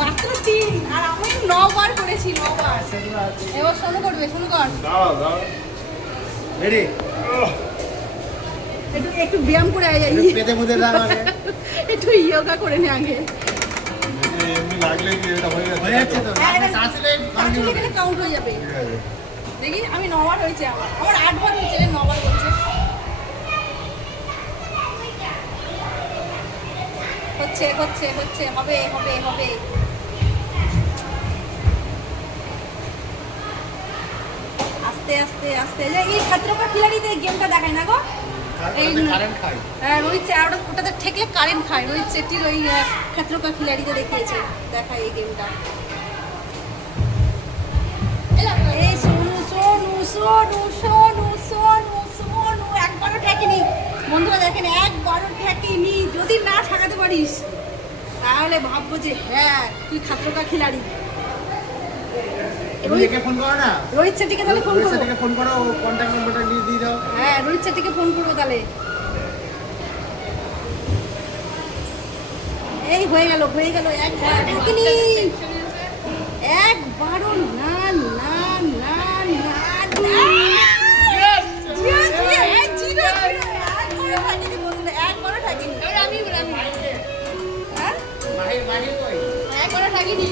মাত্র 3 আর আমি 9 বার করেছি 9 বার। এবার শোনো করবে, শোনো কর। দাও রেডি। একটু ব্যায়াম করে আয় যাই, পেতে মুদে দাও আগে, একটু যোগা করে নে আগে। এমনি লাগলে কি এটা হয়ে যাচ্ছে তো আসলে কাউন্ট হয়ে যাবে। দেখি আমি 9 বার হয়েছে, আমার 8 বার হয়েছে, 9 বার হচ্ছে। হচ্ছে হচ্ছে হচ্ছে, হবে হবে হবে। আস্তে আস্তে আস্তে। এই খাতরা কা খিলাড়িতে গেমটা দেখায় না গো, এই কারেন্ট খাই। হ্যাঁ রোহিত ওটাতে ঠেকলে কারেন্ট খায়। রোহিত শেট্টির ওই খাতরা কা খিলাড়িতে দেখিয়েছে, দেখায় এই গেমটা। এই সোনু সোনু সোনু সোনু সোনু সোনু একবারও ঠেকেনি বন্ধুরা, দেখেন একবারও ঠেকেনি। যদি না ঠেকাতে পারিস তাহলে ভাববো যে হ্যাঁ তুই খাতরকা খিলাড়ি। রোহিতকে ফোন করো না, রোহিত শেট্টিকে তাহলে ফোন করবো। রোহিত শেট্টিকে ফোন করো, কন্টাক্ট নাম্বারটা দিয়ে দাও। হ্যাঁ রোহিত শেট্টিকে ফোন করবো তাহলে। এই হয়ে গেল হয়ে গেল, একবার ঠেকেনি, একবারও না না না না না। একবারও থাকিনি।